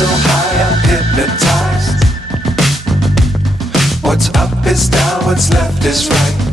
so high, I'm hypnotized. What's up is down, what's left is right.